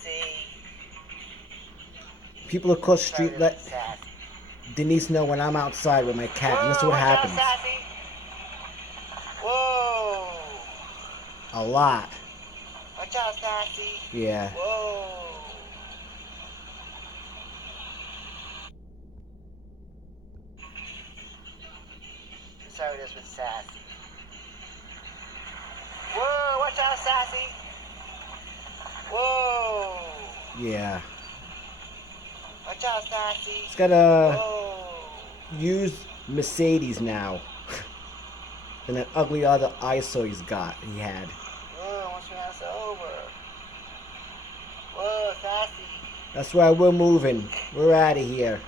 Sassy. People across the street Started let with sassy. Denise know when I'm outside with my cat, and this is what watch happens. out, Sassy. Whoa. A lot. Watch out, Sassy. Yeah. Whoa. So it is with Sassy. Whoa, watch out, Sassy. Whoa. Yeah. Watch out, Sassy. He's got a Whoa. used Mercedes now. And that ugly other ISO he had. Whoa, once your ass over. Whoa, Sassy. That's why we're moving. We're out of here.